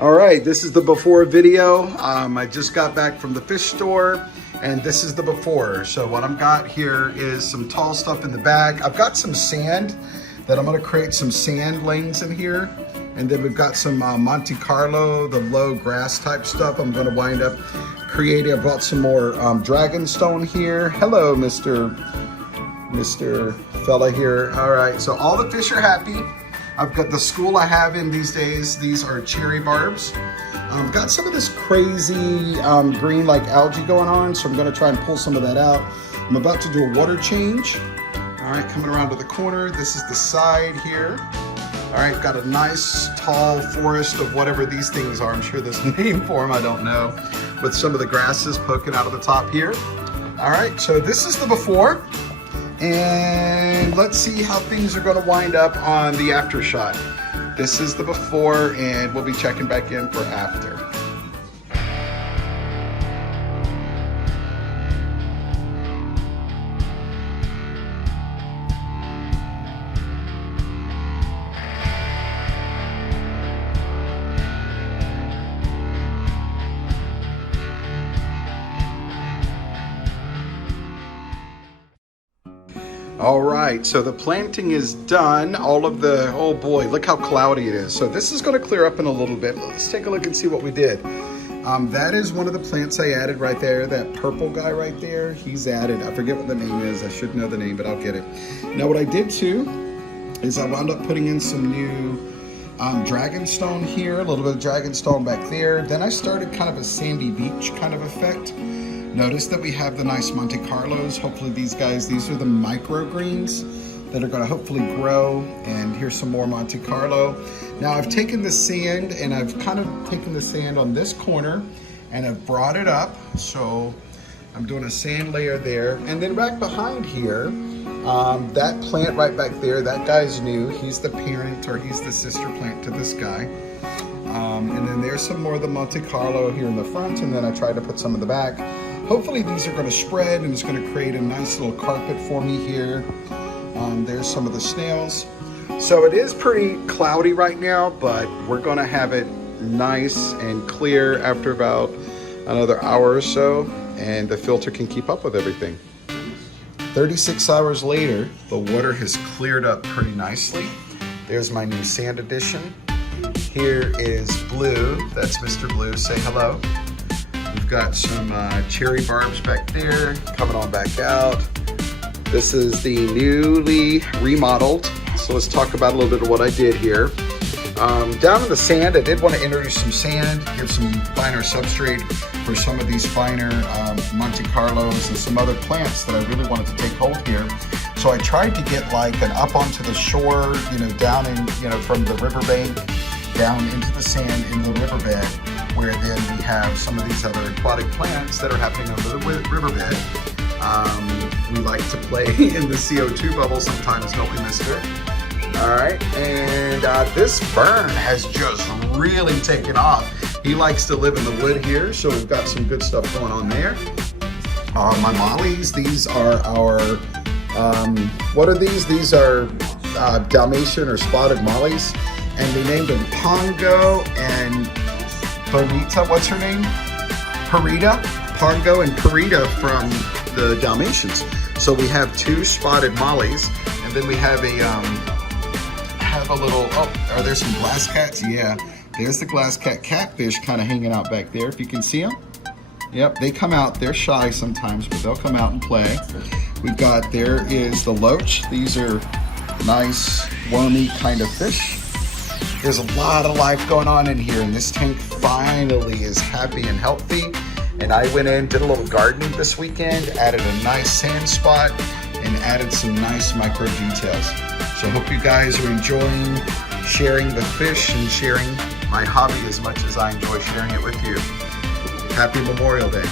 All right, this is the before video. I just got back from the fish store and this is the before. So what I've got here is some tall stuff in the back. I've got some sand that I'm gonna create some sand lanes in here. And then we've got some Monte Carlo, the low grass type stuff I'm gonna wind up creating. I brought some more dragonstone here. Hello, Mr. Fella here. All right, so all the fish are happy. I've got the school I have in these days. These are cherry barbs. I've got some of this crazy green like algae going on, so I'm gonna try and pull some of that out. I'm about to do a water change. All right, coming around to the corner. This is the side here. All right, got a nice tall forest of whatever these things are. I'm sure there's a name for them, I don't know. With some of the grasses poking out of the top here. All right, so this is the before. And let's see how things are gonna wind up on the after shot. This is the before and we'll be checking back in for after. All right, so the planting is done. All of the, oh boy, look how cloudy it is. So this is gonna clear up in a little bit. Let's take a look and see what we did. That is one of the plants I added right there, that purple guy right there. He's added, I forget what the name is. I should know the name, but I'll get it. Now what I did too, is I wound up putting in some new dragonstone here, a little bit of dragonstone back there. Then I started kind of a sandy beach kind of effect. Notice that we have the nice Monte Carlos. Hopefully these guys, these are the microgreens that are gonna hopefully grow. And here's some more Monte Carlo. Now I've taken the sand and I've kind of taken the sand on this corner and I've brought it up. So I'm doing a sand layer there. And then right behind here, that plant right back there, that guy's new. He's the parent or he's the sister plant to this guy. And then there's some more of the Monte Carlo here in the front, and then I tried to put some in the back. Hopefully these are gonna spread and it's gonna create a nice little carpet for me here. There's some of the snails. So it is pretty cloudy right now, but we're gonna have it nice and clear after about another hour or so, and the filter can keep up with everything. 36 hours later, the water has cleared up pretty nicely. There's my new sand addition. Here is Blue, that's Mr. Blue, say hello. We've got some cherry barbs back there, coming on back out. This is the newly remodeled. So let's talk about a little bit of what I did here. Down in the sand, I did want to introduce some sand, give some finer substrate for some of these finer Monte Carlos and some other plants that I really wanted to take hold here. So I tried to get like an up onto the shore, you know, down in, you know, from the riverbank down into the sand in the riverbed, where then we have some of these other aquatic plants that are happening on the riverbed. We like to play in the CO2 bubble sometimes, don't we, mister? All right, and this fern has just really taken off. He likes to live in the wood here, so we've got some good stuff going on there. My mollies, these are our, what are these? These are Dalmatian or spotted mollies. And we named them Pongo and Parita. What's her name? Parita. Pongo and Parita from the Dalmatians. So we have two spotted mollies, and then we have a little. Oh, are there some glass cats? Yeah, there's the glass cat catfish kind of hanging out back there. If you can see them. Yep, they come out. They're shy sometimes, but they'll come out and play. We've got, there is the loach. These are nice wormy kind of fish. There's a lot of life going on in here, and this tank finally is happy and healthy. And I went in, did a little gardening this weekend, added a nice sand spot, and added some nice micro details. So I hope you guys are enjoying sharing the fish and sharing my hobby as much as I enjoy sharing it with you. Happy Memorial Day.